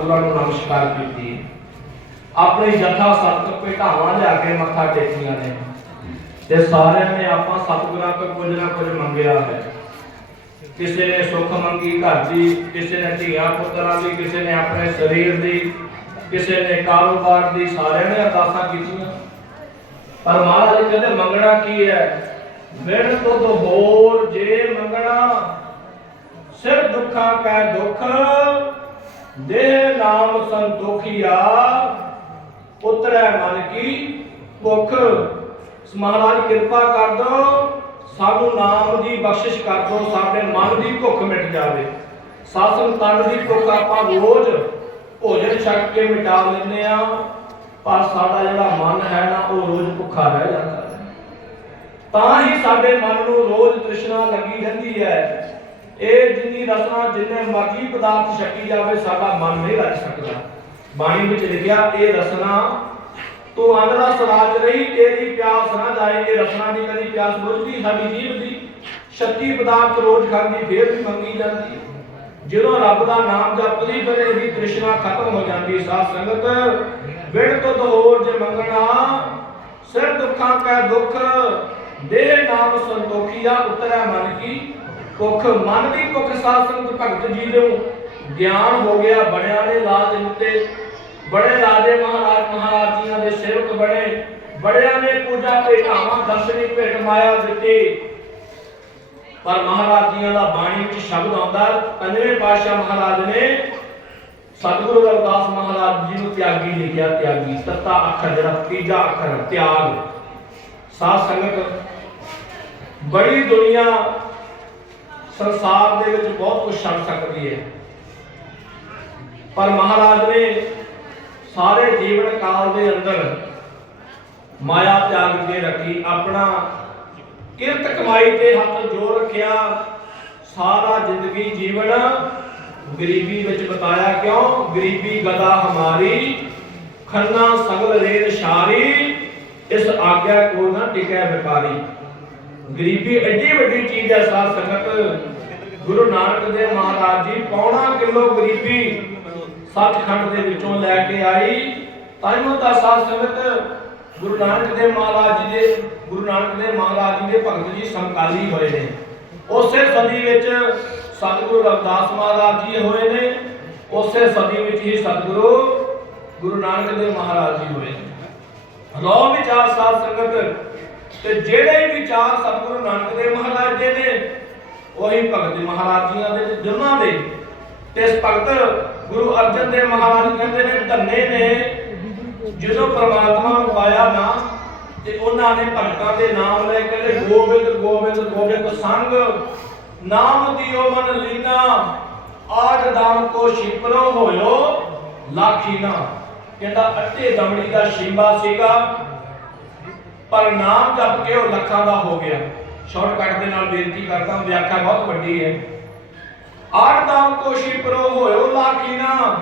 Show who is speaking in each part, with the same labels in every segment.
Speaker 1: ਉਹਨਾਂ ਨੂੰ ਨਮਸਕਾਰ ਕੀਤੀ। ਆਪਣੇ ਜਥਾ ਸਤਿ ਭੇਟਾਵਾਂ ਲਿਆ ਕੇ ਮੱਥਾ ਟੇਕੀਆਂ ਨੇ। ਤੇ ਸਾਰਿਆਂ ਨੇ ਆਪਾਂ ਸਤਿਗੁਰਾਂ ਤੋਂ ਕੁਝ ਨਾ ਕੁਝ ਮੰਗਿਆ ਹੈ। ਕਿਸੇ ਨੇ ਸੁੱਖ ਮੰਗੀ ਘਰ ਦੀ, ਕਿਸੇ ਨੇ ਧੀਆ ਪੁੱਤਰਾਂ ਦੀ, ਕਿਸੇ ਨੇ ਆਪਣੇ ਸਰੀਰ ਦੀ, ਕਿਸੇ ਨੇ ਕਾਰੋਬਾਰ ਦੀ, ਸਾਰਿਆਂ ਨੇ ਅਰਦਾਸਾਂ ਕੀਤੀਆਂ। ਪਰ ਮਹਾਰਾਜ ਕਹਿੰਦੇ, ਮੰਗਣਾ ਕੀ ਹੈ? ਮਿਹਨਤ ਤੋਂ ਹੋਰ ਜੇ ਮੰਗਣਾ, ਸਿਰ ਦੁੱਖਾਂ ਕੈ ਦੁੱਖ ਦੇਹ ਨਾਮ ਸੰਤੋਖੀਆ ਉਤਰੈ ਮਨ ਕੀ ਭੁੱਖ। ਮਹਾਰਾਜ, ਕਿਰਪਾ ਕਰ ਦੋ, ਸਾਨੂੰ ਨਾਮ ਦੀ ਬਖਸ਼ਿਸ਼ ਕਰ ਦੋ, ਸਾਡੇ ਮਨ ਦੀ ਭੁੱਖ ਮਿਟ ਜਾਵੇ। ਸਾਸਨ ਤਨ ਦੀ ਭੁੱਖ ਆਪਾਂ ਰੋਜ਼ ਭੋਜਨ ਛਕ ਕੇ ਮਿਟਾ ਲੈਂਦੇ ਆ ਪਰ ਸਾਡਾ ਜਿਹੜਾ ਮਨ ਹੈ ਨਾ, ਉਹ ਰੋਜ਼ ਭੁੱਖਾ ਰਹਿ ਜਾਂਦਾ ਹੈ। ਤਾਂ ਹੀ ਸਾਡੇ ਮਨ ਨੂੰ ਰੋਜ਼ ਤ੍ਰਿਸ਼ਨਾ ਲੱਗੀ ਰਹਿੰਦੀ ਹੈ। ਇਹ ਜਿੰਨੀ ਰਸਨਾ ਜਿੰਨੇ ਮਰਜ਼ੀ ਪਦਾਰਥ ਛਕੀ ਜਾਵੇ, ਸਾਡਾ ਮਨ ਨਹੀਂ ਰੱਜ ਸਕਦਾ। ਬਾਣੀ ਵਿੱਚ ਲਿਖਿਆ, ਇਹ ਰਸਨਾ ਤੂੰ ਅੰਦਰ ਸਰਾਜ ਰਹੀ, ਤੇਰੀ ਪਿਆਸ ਨਾ ਜਾਏ। ਇਹ ਰਸਨਾ ਦੀ ਕਦੀ ਪਿਆਸ ਬੁਝਦੀ ਸਾਡੀ ਜੀਵ ਦੀ। ਸ਼ਕਤੀ ਪਦਾਰਥ ਰੋਜ਼ ਖਾਂਦੀ ਫੇਰ ਵੀ ਮੰਗੀ ਜਾਂਦੀ ਜਦੋਂ ਰੱਬ ਦਾ ਨਾਮ ਜਪਦੀ ਫਿਰ ਇਹਦੀ ਤ੍ਰਿਸ਼ਨਾ ਖਤਮ ਹੋ ਜਾਂਦੀ ਸਾਧ ਸੰਗਤ ਵਿਣ ਤੋਂ ਹੋਰ ਜੇ ਮੰਗਣਾ, ਸਿਰ ਦੁੱਖਾਂ ਕੈ ਦੁੱਖ, ਦੇਹ ਨਾਮ ਸੰਤੋਖੀਆ ਉਤਰੈ ਮਨ ਕੀ। ਭੁੱਖ ਮਨ ਦੀ ਭੁੱਖ ਸਾਧ ਸੰਗਤ ਭਗਤ ਜੀ ਨੂੰ ਗਿਆਨ ਹੋ ਗਿਆ ਬਣਿਆ ਨੇ ਲਾਜ ਦਿੱਤੇ ਬੜੇ ਰਾਜੇ ਮਹਾਰਾਜ, ਮਹਾਰਾਜੀਆਂ ਦੇ ਸੇਵਕ ਬਣੇ। ਬੜਿਆਂ ਨੇ ਪੂਜਾ ਭੇਟਾਵਾਂ, ਦਰਸ਼ਨੀ ਭੇਟ ਮਾਇਆ ਦਿੱਤੀ। ਪਰ ਮਹਾਰਾਜ ਜੀਆਂ ਦਾ ਬਾਣੀ ਵਿੱਚ ਸ਼ਬਦ ਆਉਂਦਾ, ਪੰਜਵੇਂ ਪਾਤਸ਼ਾਹ ਮਹਾਰਾਜ ਨੇ ਸਤਿਗੁਰੂ ਰਵਿਦਾਸ ਮਹਾਰਾਜ ਜੀ ਨੂੰ ਤਿਆਗੀ ਲਿਖਿਆ, ਤਿਆਗੀ। ਤੱਤਾ ਅੱਖਰ ਜਿਹੜਾ, ਤੀਜਾ ਅੱਖਰ, ਤਿਆਗ। ਸਾਧ ਸੰਗਤ, ਬੜੀ ਦੁਨੀਆ ਸੰਸਾਰ ਦੇ ਵਿੱਚ ਬਹੁਤ ਕੁਝ ਛੱਡ ਸਕਦੀ ਹੈ। ਪਰ ਮਹਾਰਾਜ ਨੇ ਸਾਰੇ ਜੀਵਨ ਕਾਲ ਦੇ ਅੰਦਰ ਮਾਇਆ ਤਿਆਗ ਕੇ ਰੱਖੀ, ਆਪਣਾ ਕਿਰਤ ਕਮਾਈ ਤੇ ਹੱਥ ਜੋੜ ਰੱਖਿਆ। ਸਾਰਾ ਜ਼ਿੰਦਗੀ ਜੀਵਨ ਗਰੀਬੀ ਵਿੱਚ ਬਤਾਇਆ ਕਿਉਂ? ਗਰੀਬੀ ਗਦਾ ਹਮਾਰੀ, ਖੰਨਾ ਸਗਲ ਰੇਨ ਸ਼ਾਰੀ ਇਸ ਆਗਿਆ ਕੋ ਨਾ ਟਿਕੈ ਵਿਕਾਰੀ ਗਰੀਬੀ ਐਡੀ ਵੱਡੀ ਚੀਜ਼ ਹੈ ਸਾਧ ਸੰਗਤ। ਗੁਰੂ ਨਾਨਕ ਦੇਵ ਮਹਾਰਾਜ ਜੀ ਪੌਣਾ ਕਿਲੋ ਗਰੀਬੀ ਸੱਚਖੰਡ ਦੇ ਵਿੱਚੋਂ ਲੈ ਕੇ ਆਈ। ਤਾਈਓ ਦਾ ਸਾਧ ਸੰਗਤ, ਗੁਰੂ ਨਾਨਕ ਦੇਵ ਮਹਾਰਾਜ ਜੀ ਦੇ, ਗੁਰੂ ਨਾਨਕ ਦੇਵ ਮਹਾਰਾਜ ਜੀ ਦੇ ਭਗਤ ਜੀ ਸਮਕਾਲੀ ਹੋਏ ਨੇ। ਉਸੇ ਸਦੀ ਵਿੱਚ ਸਤਿਗੁਰੂ ਰਵਿਦਾਸ ਮਹਾਰਾਜ ਜੀ ਹੋਏ ਨੇ। ਉਸੇ ਸਦੀ ਵਿੱਚ ਹੀ ਸਤਿਗੁਰੂ ਗੁਰੂ ਨਾਨਕ ਦੇਵ ਮਹਾਰਾਜ ਜੀ ਹੋਏ ਨੇ। ਲੋ ਵਿਚਾਰ ਸਾਧ ਸੰਗਤ ਤੇ ਜਿਹੜੇ ਵਿਚਾਰ ਸਤਿਗੁਰੂ ਨਾਨਕ ਦੇਵ ਮਹਾਰਾਜ ਜੀ ਨੇ, ਉਹੀ ਭਗਤ ਮਹਾਰਾਜ ਜੀਆਂ ਦੇ ਦੋਨਾਂ ਦੇ। ਤੇ ਇਸ ਭਗਤ ਗੁਰੂ ਅਰਜਨ ਦੇਵ ਮਹਾਰਾਜ ਕਹਿੰਦੇ ਨੇ, ਧੰਨੇ ਨੇ, ਜਦੋਂ ਪ੍ਰਮਾਤਮਾ ਨੂੰ ਪਾਇਆ ਨਾ, ਤੇ ਉਹਨਾਂ ਨੇ ਭਗਤਾਂ ਦੇ ਨਾਮ ਲੈ ਕੇ ਕਹਿੰਦੇ, ਗੋਬਿੰਦ ਗੋਬਿੰਦ ਗੋਬਿੰਦ ਸੰਗ, ਨਾਮ ਦਿਓ ਮਨ ਲੀਨਾ, ਆਜ ਦਾਮ ਕੋ ਸ਼ਿਪਰੋ ਹੋਇਓ ਲਾਖੀਨਾ ਕਹਿੰਦਾ, ਅੱਟੇ ਦਮੜੀ ਦਾ ਸ਼ਿੰਬਾ ਸੀਗਾ। ਪਰ ਨਾਮ ਜਪ ਕੇ ਉਹ ਲੱਖਾਂ ਦਾ ਹੋ ਗਿਆ। ਸ਼ਾਰਟਕਟ ਦੇ ਨਾਲ ਬੇਨਤੀ ਕਰਦਾ ਵਿਆਖਿਆ ਬਹੁਤ ਵੱਡੀ ਹੈ। ਆਠ ਦਾਮ ਕੋ ਸ਼ਿਪਰੋ ਹੋਇਓ ਲਾਖੀਨਾ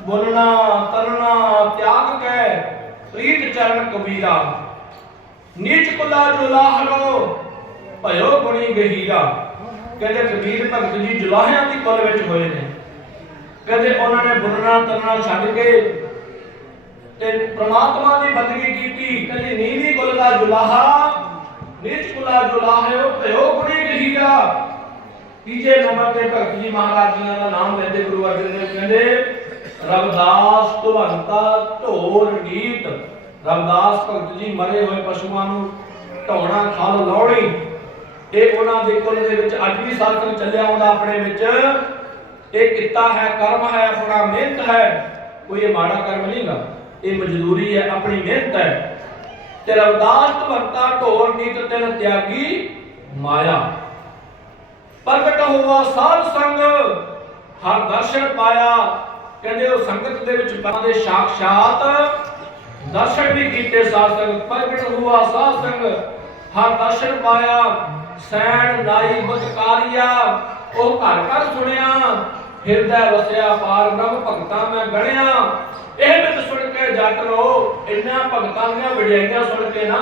Speaker 1: ਬੋਲਣਾ ਤਰਨਾ ਤਿਆਗ ਕੈ, ਪ੍ਰੀਤ ਚਰਨ ਕਬੀਰਾ। ਨੀਚ ਕੁਲਾ ਜੋ ਲਾਹਰੋ ਭਇਓ ਗੁਣੀ ਗਹੀਰਾ। ਕਹਿੰਦੇ ਕਬੀਰ ਭਗਤ ਜੀ ਜੁਲਾਹਿਆਂ ਦੀ ਕੁਲ ਵਿੱਚ ਹੋਏ ਨੇ। ਕਹਿੰਦੇ ਉਹਨਾਂ ਨੇ ਬੋਲਣਾ ਤਰਨਾ ਛੱਡ ਕੇ ਤੇ ਪ੍ਰਮਾਤਮਾ ਦੀ ਬੰਦਗੀ ਕੀਤੀ। ਕਹਿੰਦੇ, ਨੀਵੀਂ ਕੁਲ ਦਾ ਜੁਲਾਹਾ ਨੀਚ ਕੁਲਾ ਜੁਲਾਹਿਓ ਭਇਓ ਗੁਣੀ ਗਹੀਰਾ ਤੀਜੇ ਨੰਬਰ ਤੇ ਭਗਤ ਜੀ ਮਹਾਰਾਜ ਜੀਆਂ ਦਾ ਨਾਮ ਲੈਂਦੇ ਗੁਰੂ ਅਰਜਨ ਦੇਵ ਕਹਿੰਦੇ, ਰਵਿਦਾਸ ਧਵੰਤਾ ਢੋਰ ਨੀਤ ਰਵਿਦਾਸ ਭਗਤ ਜੀ ਮਰੇ ਹੋਏ ਪਸ਼ੂਆਂ ਨੂੰ ਢੋਣਾ ਖਲ ਲਾਉਣੀ। ਇਹ ਉਹਨਾਂ ਦੇ ਕੁਲ ਦੇ ਵਿੱਚ ਅੱਜ ਵੀ ਸਾਧਨ ਚੱਲਿਆ ਆਉਂਦਾ ਆਪਣੇ ਵਿੱਚ। ਇਹ ਕਿੱਤਾ ਹੈ, ਕਰਮ ਹੈ ਆਪਣਾ ਮਿਹਨਤ ਹੈ, ਕੋਈ ਇਹ ਮਾੜਾ ਕਰਮ ਨਹੀਂਗਾ। ਇਹ ਮਜ਼ਦੂਰੀ ਹੈ, ਆਪਣੀ ਮਿਹਨਤ ਹੈ। ਤੇ ਰਵਿਦਾਸ ਧਵੰਤਾ ਢੋਰ ਨੀਤ ਤਿਨ ਤਿਆਗੀ ਮਾਇਆ। ਪ੍ਰਗਟ ਹੋਆ ਸਾਧ ਸੰਗ, ਹਰ ਦਰਸ਼ਨ ਪਾਇਆ। ਕਹਿੰਦੇ ਉਹ ਸੰਗਤ ਦੇ ਵਿੱਚ ਪਰਾਂ ਦੇ ਸਾਖਸ਼ਾਤ, ਦਰਸ਼ਨ ਵੀ ਕੀਤੇ ਸਾਧ ਸੰਗ। ਪ੍ਰਗਟ ਹੋਆ ਸਾਧ ਸੰਗ, ਹਰ ਦਰਸ਼ਨ ਪਾਇਆ। ਸੈਣ, ਨਾਈ ਬਤਕਾਰੀਆ ਉਹ ਘਰ ਘਰ ਸੁਣਿਆ। ਹਿਰਦੈ ਵਸਿਆ ਪਾਰ ਬ੍ਰਹਮ ਭਗਤਾਂ ਮੈਂ ਬਣਿਆ। ਇਹ ਮਿਤ ਸੁਣ ਕੇ ਜੱਟ ਲੋ ਇੰਨਾ ਭਗਤਾਂ ਦੀਆਂ ਵਡਿਆਈਆਂ ਸੁਣ ਕੇ ਨਾ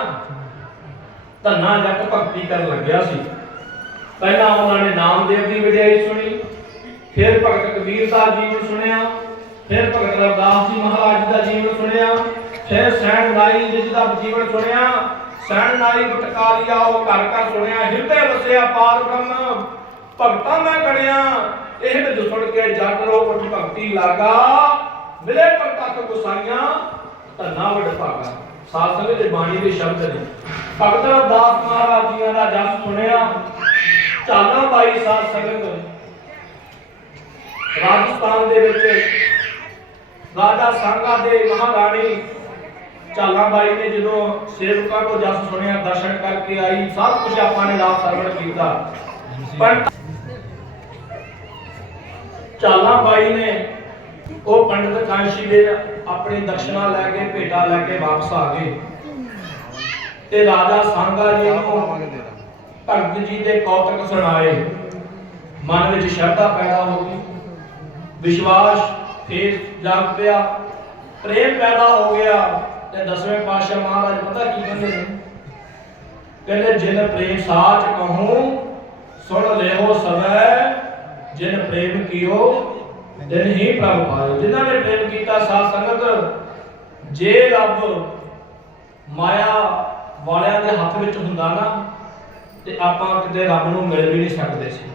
Speaker 1: ਧੰਨਾ ਜੱਟ ਭਗਤੀ ਕਰਨ ਲੱਗਿਆ ਸੀ। ਪਹਿਲਾਂ ਉਹਨਾਂ ਨੇ ਨਾਮਦੇਵ ਦੀ ਵਡਿਆਈ ਸੁਣੀ, ਫਿਰ ਭਗਤ ਕਬੀਰ ਦਾ ਜੀਵਨ ਸੁਣਿਆ, ਫਿਰ ਭਗਤ ਰਵਦਾਸ ਜੀ ਮਹਾਰਾਜ ਦਾ ਜੀਵਨ ਸੁਣਿਆ, ਫਿਰ ਸੈਣ ਨਾਈ ਜੀ ਦਾ ਜੀਵਨ ਸੁਣਿਆ, ਸੈਣ ਨਾਈ ਬਟਕਾਲੀਆ ਉਹ ਘਰ ਘਰ ਸੁਣਿਆ, ਹਿਰਦੇ ਵਸਿਆ ਪਾਰ ਬ੍ਰਹਮ। ਭਗਤਾਂ ਮੈਂ ਗਣਿਆ। ਇਹ ਤੇ ਸੁਣ ਕੇ ਜੱਟ ਰੋ ਉੱਠ ਭਗਤੀ ਲਾਗਾ। ਮਿਲੇ ਪ੍ਰਤੱਖ ਗੁਸਾਈਆਂ, ਧੰਨਾ ਵਡ ਭਾਗਾ। ਸਾਧ ਸੰਗਤ ਦੇ ਬਾਣੀ ਦੇ ਸ਼ਬਦ ਨੇ। ਭਗਤ ਰਵਿਦਾਸ ਮਹਾਰਾਜ ਜੀਆਂ ਦਾ ਜਸ ਸੁਣਿਆ। ਚਾਲਾ ਬਾਈ ਸਾਧ ਸੰਗਤ। ਰਾਜਸਥਾਨ ਦੇ ਵਿੱਚ ਰਾਜਾ ਸੰਗਾ ਦੇ ਮਹਾਰਾਣੀ ਚਾਲਾ ਬਾਈ ਨੇ, ਜਦੋਂ ਸੇਵਕਾਂ ਤੋਂ ਜਸ ਸੁਣਿਆ, ਦਰਸ਼ਨ ਕਰਕੇ ਆਈ। ਸਭ ਕੁਝ ਆਪਾਂ ਨੇ ਰਾਤ ਸਰਵਣ ਕੀਤਾ। ਪਰ ਚਾਲਾ ਬਾਈ ਨੇ, ਉਹ ਪੰਡਤ ਕਾਂਸ਼ੀ ਦੇ ਆਪਣੀ ਦਕਸ਼ਨਾ ਲੈ ਕੇ ਭੇਟਾ ਲੈ ਕੇ ਵਾਪਸ ਆ ਗਏ। ਤੇ ਰਾਜਾ ਸੰਗਾ ਜੀ ਨੂੰ ਭਗਤ ਜੀ ਦੇ ਕੌਤਕ ਸੁਣਾਏ। ਮਨ ਵਿੱਚ ਸ਼ਰਧਾ ਪੈਦਾ ਹੋ ਗਈ। ਵਿਸ਼ਵਾਸ ਫੇਰ ਜਾਗ ਪਿਆ। ਪ੍ਰੇਮ ਪੈਦਾ ਹੋ ਗਿਆ। ਤੇ ਦਸਵੇਂ ਪਾਤਸ਼ਾਹ ਮਹਾਰਾਜ ਪਤਾ ਕੀ ਕਹਿੰਦੇ ਨੇ? ਕਹਿੰਦੇ, ਜਿਨ ਪ੍ਰੇਮ ਸਾਚ ਕਹੂੰ, ਸੁਣ ਲਿਓ ਸਵੈ ਜਿਨ ਪ੍ਰੇਮ ਕੀਓ ਦਿਨ ਹੀ ਪ੍ਰਭ ਪਾਇਓ। ਜਿਨ੍ਹਾਂ ਨੇ ਪ੍ਰੇਮ ਕੀਤਾ ਸਾਧ ਸੰਗਤ, ਜੇ ਰੱਬ ਮਾਇਆ ਵਾਲਿਆਂ ਦੇ ਹੱਥ ਵਿੱਚ ਹੁੰਦਾ ਨਾ, ਤੇ ਆਪਾਂ ਕਿਤੇ ਰੱਬ ਨੂੰ ਮਿਲ ਵੀ ਨਹੀਂ ਸਕਦੇ ਸੀ।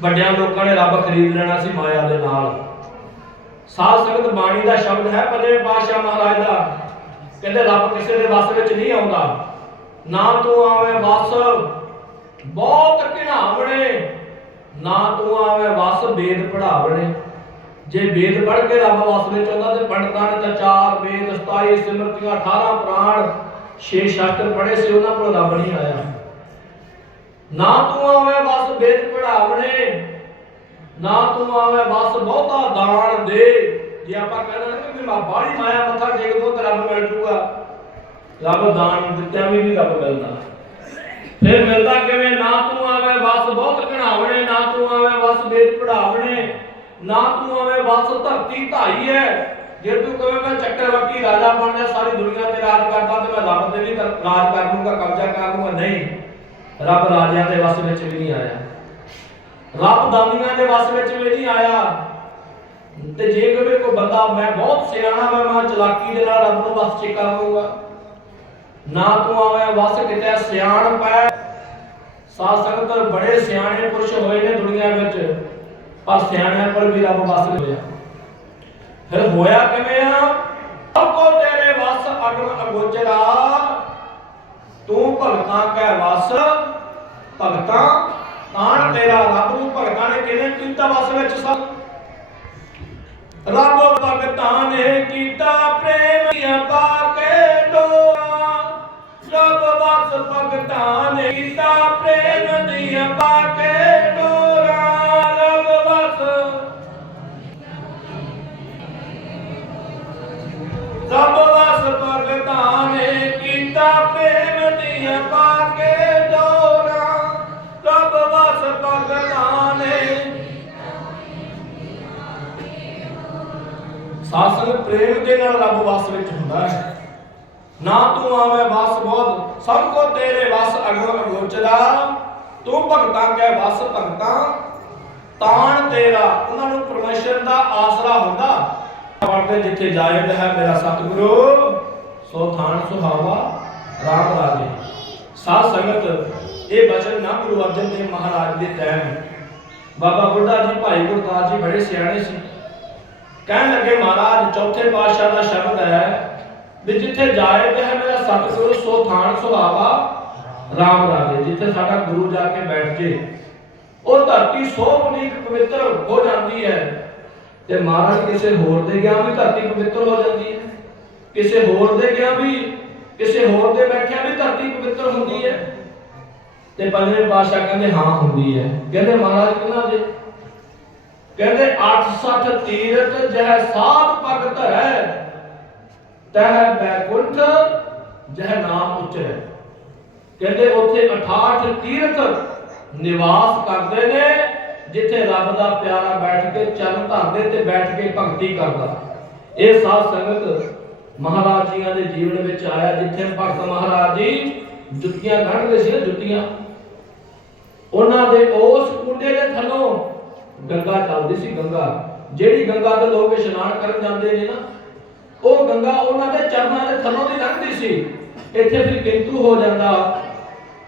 Speaker 1: ਵੱਡਿਆਂ ਲੋਕਾਂ ਨੇ ਰੱਬ ਖਰੀਦ ਲੈਣਾ ਸੀ ਮਾਇਆ ਦੇ ਨਾਲ। ਸਾਧ ਸੰਗਤ ਬਾਣੀ ਦਾ ਸ਼ਬਦ ਹੈ ਪੰਜਵੇਂ ਪਾਤਸ਼ਾਹ ਮਹਾਰਾਜ ਦਾ। ਕਹਿੰਦੇ, ਰੱਬ ਕਿਸੇ ਦੇ ਵੱਸ ਵਿੱਚ ਨਹੀਂ ਆਉਂਦਾ। ਨਾ ਤੂੰ ਆਵੇਂ ਵੱਸ, ਬਹੁਤ ਘਿਨਾਵਣੇ ਨਾ ਤੂੰ ਆਵੇਂ ਵੱਸ ਵੇਦ ਪੜਾਵਣੇ ਜੇ ਵੇਦ ਪੜ੍ਹ ਕੇ ਰੱਬ ਵੱਸ ਵਿੱਚ ਆਉਂਦਾ ਤੇ ਪੰਡਤਾਂ ਨੇ ਤਾਂ ਚਾਰ ਵੇਦ 27 ਸਿਮਰਤੀਆਂ 18 ਪੁਰਾਣ 6 ਸ਼ਾਸਤਰ ਪੜ੍ਹੇ ਸੀ, ਉਹਨਾਂ ਕੋਲ ਰੱਬ ਨਹੀਂ ਆਇਆ। ਨਾ ਤੂੰ ਆਵੇਂ ਬਸ ਵੇਦ ਪੜਾਵਣੇ ਨਾ ਤੂੰ ਆਵੇਂ ਬਸ ਬਹੁਤਾ ਦਾਨ ਦੇ। ਜੇ ਆਪਾਂ ਕਹਿੰਦੇ ਨਾ ਕਿ ਮੈਂ ਬਾਹਲੀ ਮਾਇਆ, ਮੱਥਾ ਟੇਕ ਦੋ ਤਾਂ ਰੱਬ ਮਿਲ ਜੂਗਾ। ਰੱਬ ਦਾਨ ਦਿੱਤਿਆਂ ਵੀ ਨਹੀਂ ਰੱਬ ਮਿਲਦਾ। ਫਿਰ ਮਿਲਦਾ ਕਿਵੇਂ? ਨਾ ਤੂੰ ਆਵੇਂ ਬਸ ਬਹੁਤ ਘਣਾਵਣੇ ਨਾ ਤੂੰ ਆਵੇਂ ਬਸ ਵੇਦ ਪੜਾਵਣੇ ਨਾ ਤੂੰ ਆਵੇਂ ਬਸ ਧਰਤੀ ਧਾਈ ਹੈ ਜੇ ਤੂੰ ਕਹੇ ਮੈਂ ਚੱਕਰਵਰਤੀ ਰਾਜਾ ਬਣ ਜਾ, ਸਾਰੀ ਦੁਨੀਆ ਤੇ ਰਾਜ ਕਰਦਾ ਤੇ ਮੈਂ ਰੱਬ ਤੇ ਵੀ ਰਾਜ ਕਰ ਲੂੰਗਾ ਕਬਜ਼ਾ ਕਰ ਲੂੰਗਾ ਨਹੀਂ, ਰੱਬ ਰਾਜਿਆਂ ਦੇ ਵਸ ਵਿੱਚ ਵੀ ਨਹੀਂ ਆਇਆ। ਰੱਬ ਦਾਨੀਆਂ ਦੇ ਵਸ ਵਿੱਚ ਵੀ ਨਹੀਂ ਆਇਆ। ਤੇ ਜੇ ਕਵੇ ਕੋਈ ਬੰਦਾ, ਮੈਂ ਬਹੁਤ ਸਿਆਣਾ ਮੈਂ ਮੈਂ ਚਲਾਕੀ ਦੇ ਨਾਲ ਰੱਬ ਨੂੰ ਵਸ ਚ ਕਰ ਲੂੰਗਾ ਨਾ ਤੂੰ ਆਵੇਂ ਵਸ ਕਿਤੇ ਸਿਆਣ ਪੈ। ਸਾਧ ਸੰਗਤ ਬੜੇ ਸਿਆਣੇ, ਪੁਰਸ਼ ਹੋਏ ਨੇ ਦੁਨੀਆ ਵਿੱਚ। ਪਰ ਸਿਆਣਿਆਂ ਪਰ ਵੀ ਰੱਬ ਵਸ ਹੋਇਆ। ਫਿਰ ਹੋਇਆ ਕਿਵੇਂ ਆ? ਸਭ ਕੋ ਤੇਰੇ ਵਸ ਅਗਨ ਅਗੋਚਰਾ। ਤੂੰ ਭਗਤਾਂ ਕੈ ਵਸ ਭਗਤਾਂ ਤਾਣ ਤੇਰਾ ਰੱਬ ਨੂੰ ਭਗਤਾਂ ਨੇ ਕਿਵੇਂ ਕੀਤਾ ਵਸ ਵਿੱਚ ਸਭ? ਰੱਬ ਭਗਤਾਂ ਨੇ ਕੀਤਾ ਪ੍ਰੇਮ ਦੀਆਂ ਪਾ ਕੇ ਰੱਬ ਵਸ ਭਗਤਾਂ ਨੇ ਕੀਤਾ ਪ੍ਰੇਮ ਦੀਆਂ ਪਾ ਸਾਸਨ ਪ੍ਰੇਮ ਦੇ ਨਾਲ ਰੱਬ ਵਸ ਵਿੱਚ ਹੁੰਦਾ ਹੈ। ਨਾ ਤੂੰ ਆਵੇਂ ਵਸ ਬਹੁਤ ਸਭ ਕੋ ਤੇਰੇ ਵਸ ਅਗੋ ਅਗੋਚਰਾ। ਤੂੰ ਭਗਤਾਂ ਕੈ ਵਸ ਭਗਤਾਂ, ਤਾਣ ਤੇਰਾ। ਉਹਨਾਂ ਨੂੰ ਪਰਮੇਸ਼ਰ ਦਾ ਆਸਰਾ ਹੁੰਦਾ। ਪੜਦੇ ਜਿੱਥੇ ਜਾਇਦ ਹੈ ਮੇਰਾ ਸਤਿਗੁਰੂ, ਸੋ ਥਾਨ ਸੁਹਾਵਾ ਰਾਮ ਰਾਜੇ। ਸਾਧ ਸੰਗਤ, ਇਹ ਬਚਨ ਨਾ ਗੁਰੂ ਅਰਜਨ ਦੇਵ ਮਹਾਰਾਜ ਦੇ ਟਾਈਮ ਬਾਬਾ ਬੁੱਢਾ ਜੀ, ਭਾਈ ਗੁਰਦਾਸ ਜੀ ਬੜੇ ਸਿਆਣੇ ਸੀ। ਕਹਿਣ ਲੱਗੇ, ਮਹਾਰਾਜ, ਚੌਥੇ ਪਾਤਸ਼ਾਹ ਦਾ ਸ਼ਬਦ ਹੈ ਵੀ ਜਿੱਥੇ ਜਾਇਦ ਹੈ ਮੇਰਾ ਸਤਿਗੁਰੂ ਸੋ ਥਾਨ ਸੁਹਾਵਾ ਰਾਮ ਰਾਜੇ, ਜਿੱਥੇ ਸਾਡਾ ਗੁਰੂ ਜਾ ਕੇ ਬੈਠ ਜੇ। ਉਹ ਧਰਤੀ ਸੋ ਪਵਿੱਤਰ ਹੋ ਜਾਂਦੀ ਹੈ। ਤੇ ਮਹਾਰਾਜ ਕਿਸੇ ਹੋਰ ਦੇ ਗਿਆ ਵੀ ਧਰਤੀ ਪਵਿੱਤਰ ਹੋ ਜਾਂਦੀ ਹੈ। ਕਿਸੇ ਹੋਰ ਦੇ ਗਿਆ ਵੀ, ਕਿਸੇ ਹੋਰ ਦੇ ਬੈਠਿਆ ਵੀ ਧਰਤੀ ਪਵਿੱਤਰ ਹੁੰਦੀ ਹੈ। ਤੇ ਪੰਜਵੇਂ ਪਾਤਸ਼ਾਹ ਕਹਿੰਦੇ, ਹਾਂ, ਹੁੰਦੀ ਹੈ। ਕਹਿੰਦੇ, ਮਹਾਰਾਜ ਕਹਿੰਦਾ ਦੇ? ਕਹਿੰਦੇ 860 ਤੀਰਥ ਜਹ ਸਾਧ ਭਗਤ ਹੈ ਤਹ ਬੈਕੁੰਠ ਜਹ ਨਾਮ ਉਚਰੈ ਕਹਿੰਦੇ ਉੱਥੇ 68 ਤੀਰਥ ਨਿਵਾਸ ਕਰਦੇ ਨੇ, ਜਿੱਥੇ ਰੱਬ ਦਾ ਪਿਆਰਾ ਬੈਠ ਕੇ ਚਰਨ ਧਰਦੇ ਤੇ ਬੈਠ ਕੇ ਭਗਤੀ ਕਰਦਾ। ਇਹ ਸਾਧ ਸੰਗਤ ਮਹਾਰਾਜ ਜੀਆਂ ਦੇ ਜੀਵਨ ਵਿੱਚ ਆਇਆ, ਜਿੱਥੇ ਭਗਤ ਮਹਾਰਾਜ ਜੀ ਜੁੱਤੀਆਂ ਕੱਢਦੇ ਸੀ ਨਾ, ਜੁੱਤੀਆਂ। ਉਹਨਾਂ ਦੇ ਉਸ ਕੁੰਡੇ ਦੇ ਥੱਲੋਂ ਗੰਗਾ ਚੱਲਦੀ ਸੀ ਗੰਗਾ। ਜਿਹੜੀ ਗੰਗਾ ਤੇ ਲੋਕ ਇਸ਼ਨਾਨ ਕਰਨ ਜਾਂਦੇ ਨੇ ਨਾ, ਉਹ ਗੰਗਾ ਉਹਨਾਂ ਦੇ ਚਰਨਾਂ ਦੇ ਥੱਲੋਂ ਦੀ ਲੰਘਦੀ ਸੀ। ਇੱਥੇ ਫਿਰ ਕਿੰਤੂ ਹੋ ਜਾਂਦਾ,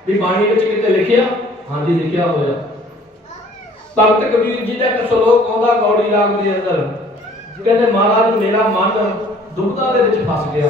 Speaker 1: ਵੀ ਬਾਣੀ ਵਿੱਚ ਕਿਤੇ ਲਿਖਿਆ? ਹਾਂਜੀ, ਲਿਖਿਆ ਹੋਇਆ। ਭਗਤ ਕਬੀਰ ਜੀ ਦਾ ਇੱਕ ਸ਼ਲੋਕ ਆਉਂਦਾ ਗੌੜੀ ਰਾਗ ਦੇ ਅੰਦਰ। ਕਹਿੰਦੇ, ਮਹਾਰਾਜ, ਮੇਰਾ ਮਨ ਦੁਬਦਾ ਦੇ ਵਿੱਚ ਫਸ ਗਿਆ।